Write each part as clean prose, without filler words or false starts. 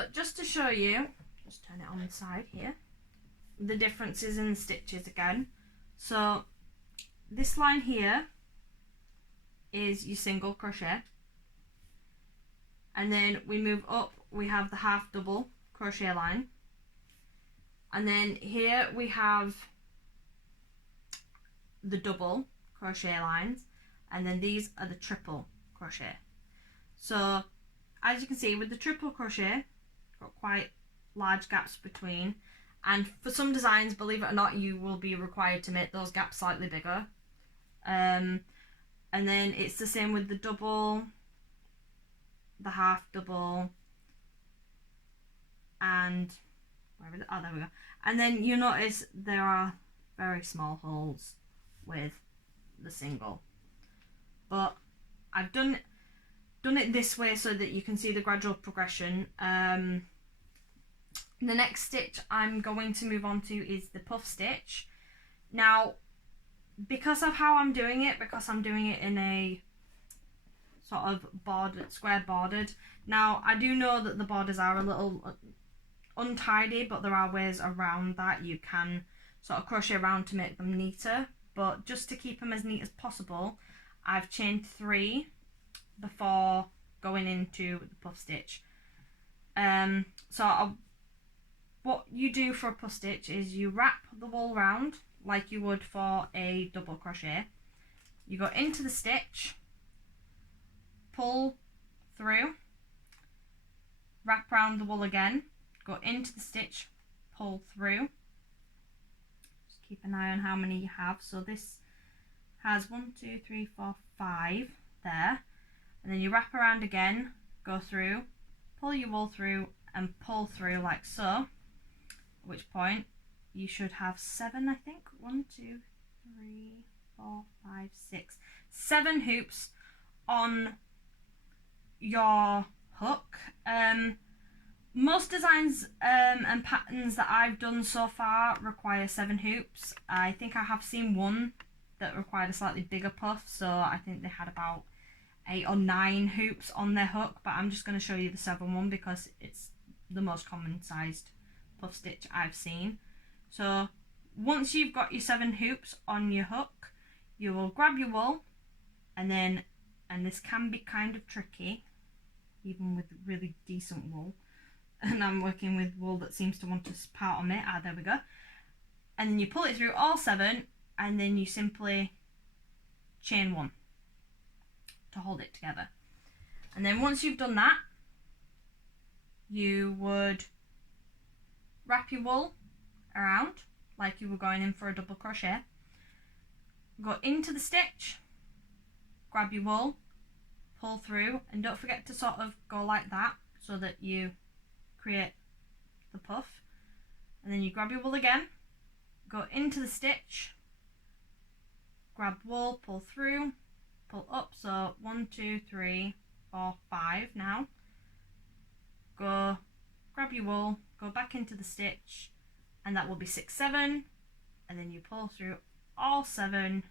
So just to show you, just turn it on the side here, the differences in the stitches again. So this line here is your single crochet, and then we move up, we have the half double crochet line, and then here we have the double crochet lines, and then these are the triple crochet. So as you can see with the triple crochet, got quite large gaps between, and for some designs, believe it or not, you will be required to make those gaps slightly bigger. And then it's the same with the double, the half double, and where is it? Oh, there we go. And then you notice there are very small holes with the single, but I've done it this way so that you can see the gradual progression. The next stitch I'm going to move on to is the puff stitch. Now, because of how I'm doing it, because I'm doing it in a sort of bordered, square bordered. Now, I do know that the borders are a little untidy, but there are ways around that. You can sort of crochet around to make them neater, but just to keep them as neat as possible, I've chained 3 before going into the puff stitch. What you do for a puff stitch is you wrap the wool round like you would for a double crochet. You go into the stitch, pull through, wrap around the wool again, go into the stitch, pull through. Just keep an eye on how many you have. So this has 1, 2, 3, 4, 5 there. And then you wrap around again, go through, pull your wool through and pull through like so, at which point you should have 7, I think. 1, 2, 3, 4, 5, 6, 7 hoops on your hook. Most designs and patterns that I've done so far require 7 hoops. I think I have seen one that required a slightly bigger puff, so I think they had about 8 or 9 hoops on their hook, but I'm just going to show you the 7 one because it's the most common sized puff stitch I've seen. So once you've got your 7 hoops on your hook, you will grab your wool, and this can be kind of tricky even with really decent wool, and I'm working with wool that seems to want to part on me. There we go. And then you pull it through all 7, and then you simply chain 1 to hold it together. And then once you've done that, you would wrap your wool around like you were going in for a double crochet, go into the stitch, grab your wool, pull through, and don't forget to sort of go like that so that you create the puff. And then you grab your wool again, go into the stitch, grab wool, pull through, pull up, so 1, 2, 3, 4, 5 now. Go grab your wool, go back into the stitch, and that will be 6, 7, and then you pull through all 7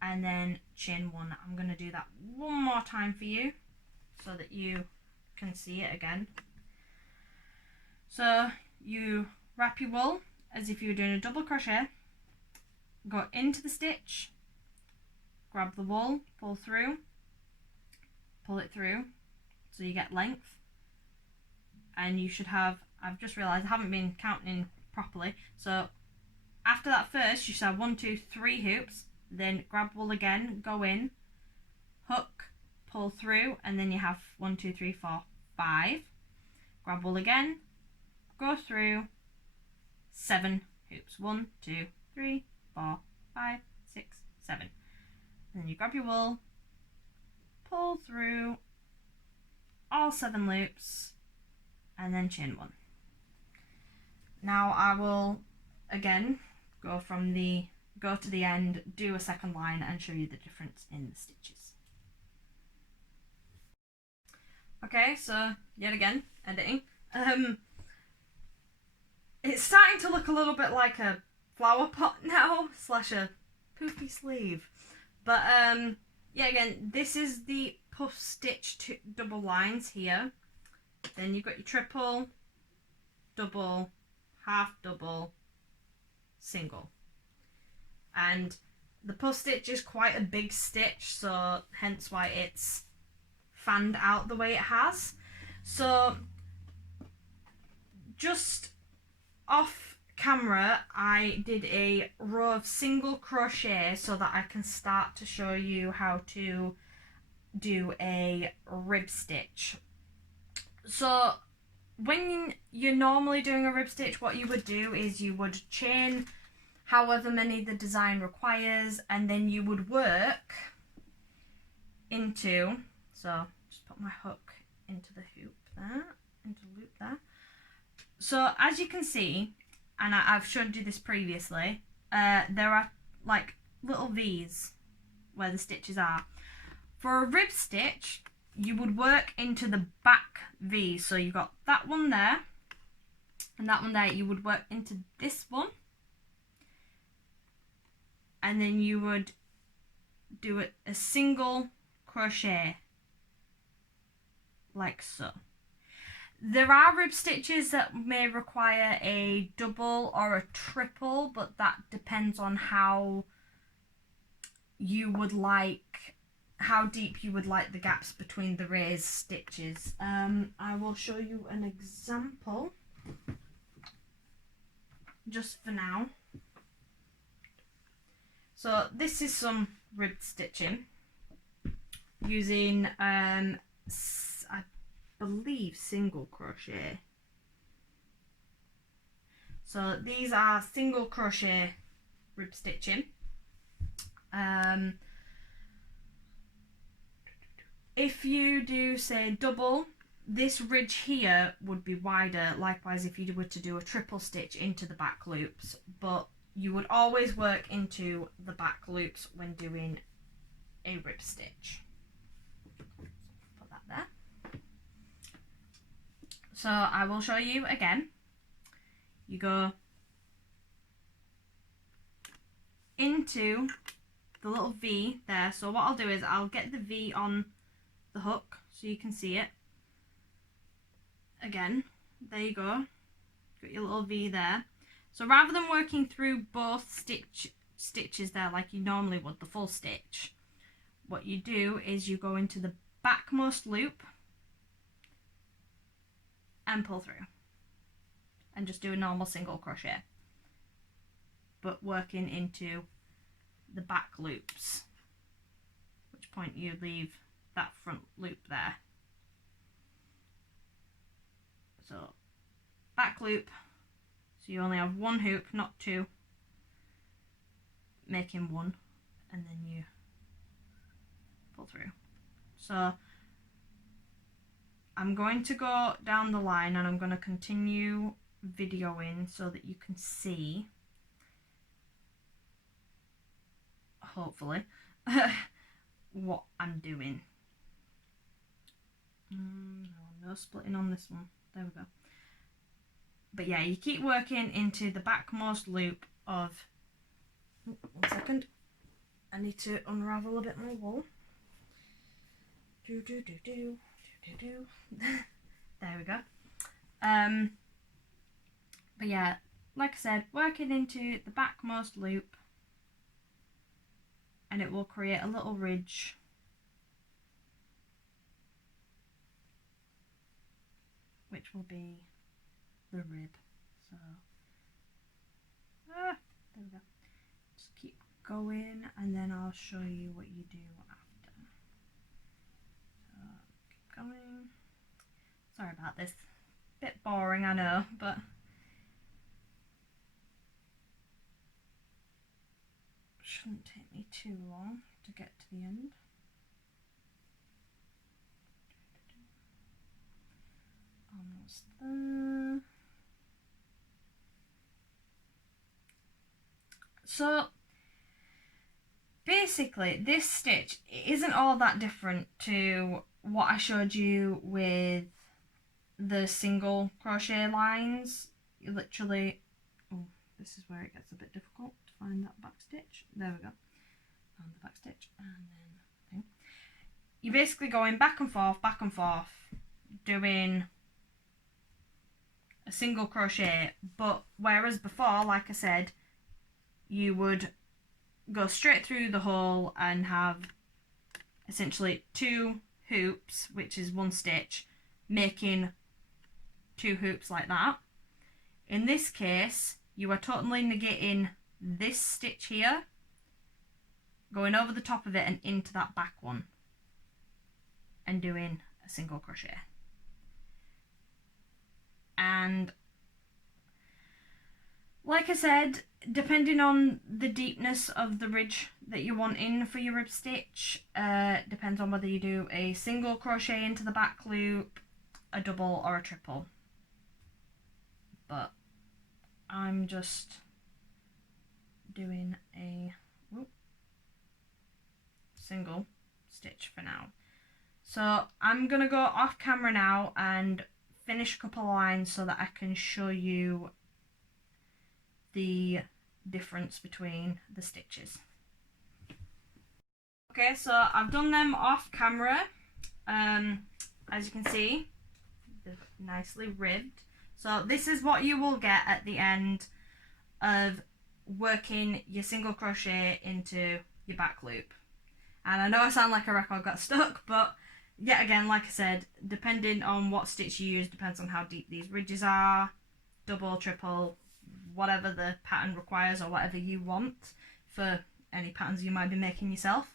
and then chain 1. I'm going to do that one more time for you so that you can see it again. So you wrap your wool as if you were doing a double crochet, go into the stitch, grab the wool, pull through, pull it through so you get length, and you should have, I've just realised I haven't been counting properly, so after that first you should have 1, 2, 3 hoops, then grab wool again, go in, hook, pull through, and then you have 1, 2, 3, 4, 5, grab wool again, go through 7 hoops, 1, 2, 3, 4, 5, 6, 7. And then you grab your wool, pull through all 7 loops, and then chain 1. Now I will again go to the end, do a second line, and show you the difference in the stitches. Okay, so yet again, editing. It's starting to look a little bit like a flower pot now, slash a poofy sleeve. But yeah, again, this is the puff stitch double lines here. Then you've got your triple, double, half double, single. And the puss stitch is quite a big stitch, so hence why it's fanned out the way it has. So just off camera, I did a row of single crochet so that I can start to show you how to do a rib stitch. So when you're normally doing a rib stitch, what you would do is you would chain however many the design requires, and then you would work into, so just put my hook into the hoop there, into the loop there. So as you can see, and I've showed you this previously, there are like little V's where the stitches are. For a rib stitch, you would work into the back V. So you've got that one there and that one there. You would work into this one, and then you would do a single crochet like so. There are rib stitches that may require a double or a triple, but that depends on how you would like, how deep you would like the gaps between the raised stitches. I will show you an example just for now. So this is some rib stitching using I believe single crochet. So these are single crochet rib stitching. If you do say double, this ridge here would be wider. Likewise, if you were to do a triple stitch into the back loops, but you would always work into the back loops when doing a rib stitch. Put that there. So I will show you again. You go into the little V there. So what I'll do is I'll get the V on the hook so you can see it. Again, there you go. Got your little V there. So rather than working through both stitches there like you normally would, the full stitch, what you do is you go into the backmost loop and pull through and just do a normal single crochet, but working into the back loops, at which point you leave that front loop there. So back loop, so you only have one hoop, not two, making one, and then you pull through. So I'm going to go down the line and I'm going to continue videoing so that you can see, hopefully, what I'm doing. No splitting on this one. There we go. But yeah, you keep working into the backmost loop of, one second, I need to unravel a bit more wool. There we go. But yeah, like I said, working into the backmost loop, and it will create a little ridge which will be the rib. So there we go. Just keep going and then I'll show you what you do after. So keep going. Sorry about this. Bit boring, I know, but shouldn't take me too long to get to the end. Almost there. So basically this stitch isn't all that different to what I showed you with the single crochet lines. You literally, oh, this is where it gets a bit difficult to find that back stitch. There we go. Found the back stitch and then thing. You're basically going back and forth, doing a single crochet, but whereas before, like I said, you would go straight through the hole and have essentially 2 hoops, which is 1 stitch, making 2 hoops like that. In this case, you are totally negating this stitch here, going over the top of it and into that back one, and doing a single crochet. And like I said, depending on the deepness of the ridge that you want in for your rib stitch, depends on whether you do a single crochet into the back loop, a double or a triple. But I'm just doing a single stitch for now. So I'm gonna go off camera now and finish a couple of lines so that I can show you the difference between the stitches. Okay, so I've done them off camera. As you can see, they're nicely ribbed. So this is what you will get at the end of working your single crochet into your back loop. And I know I sound like a record got stuck, but yet again, like I said, depending on what stitch you use, depends on how deep these ridges are, double, triple, whatever the pattern requires or whatever you want for any patterns you might be making yourself.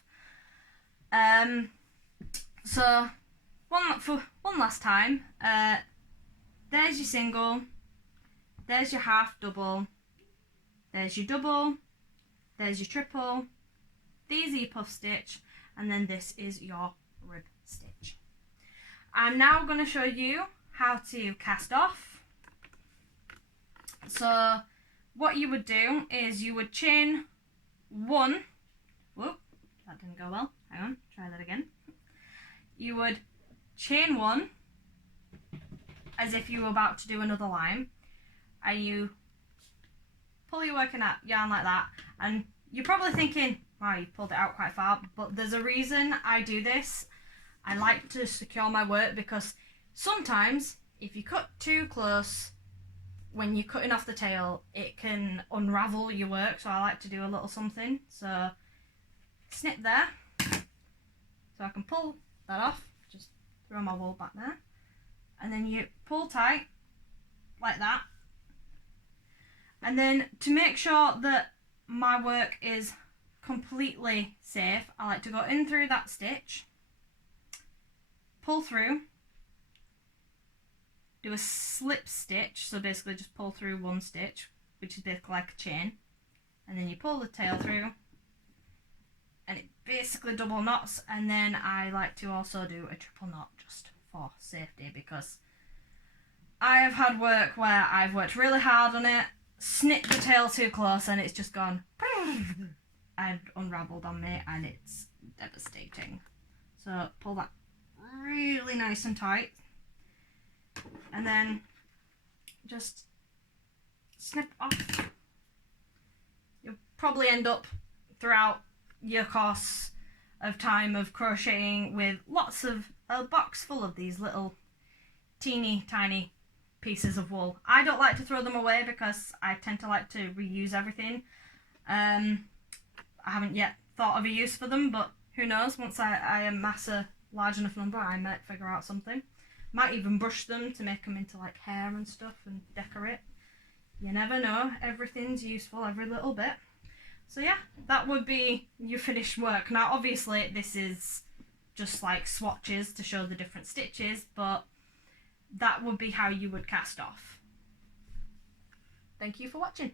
So one last time, there's your single, there's your half double, there's your double, there's your triple, these are your puff stitch, and then this is your rib stitch. I'm now going to show you how to cast off. So what you would do is you would chain 1, whoop, that didn't go well, hang on, try that again. You would chain 1 as if you were about to do another line, and you pull your working yarn like that, and you're probably thinking, wow, you pulled it out quite far, but there's a reason I do this. I like to secure my work because sometimes if you cut too close when you're cutting off the tail, it can unravel your work, so I like to do a little something. So snip there, so I can pull that off, just throw my wool back there, and then you pull tight like that. And then to make sure that my work is completely safe, I like to go in through that stitch, pull through, do a slip stitch, so basically just pull through 1 stitch, which is basically like a chain, and then you pull the tail through, and it basically double knots. And then I like to also do a triple knot just for safety, because I have had work where I've worked really hard on it, snipped the tail too close, and it's just gone and unraveled on me, and it's devastating. So pull that really nice and tight, and then just snip off. You'll probably end up throughout your course of time of crocheting with lots of a box full of these little teeny tiny pieces of wool. I don't like to throw them away because I tend to like to reuse everything. I haven't yet thought of a use for them, but who knows, once I amass a large enough number, I might figure out something. Might even brush them to make them into like hair and stuff and decorate. You never know, everything's useful, every little bit. So yeah, that would be your finished work. Now obviously this is just like swatches to show the different stitches, but that would be how you would cast off. Thank you for watching.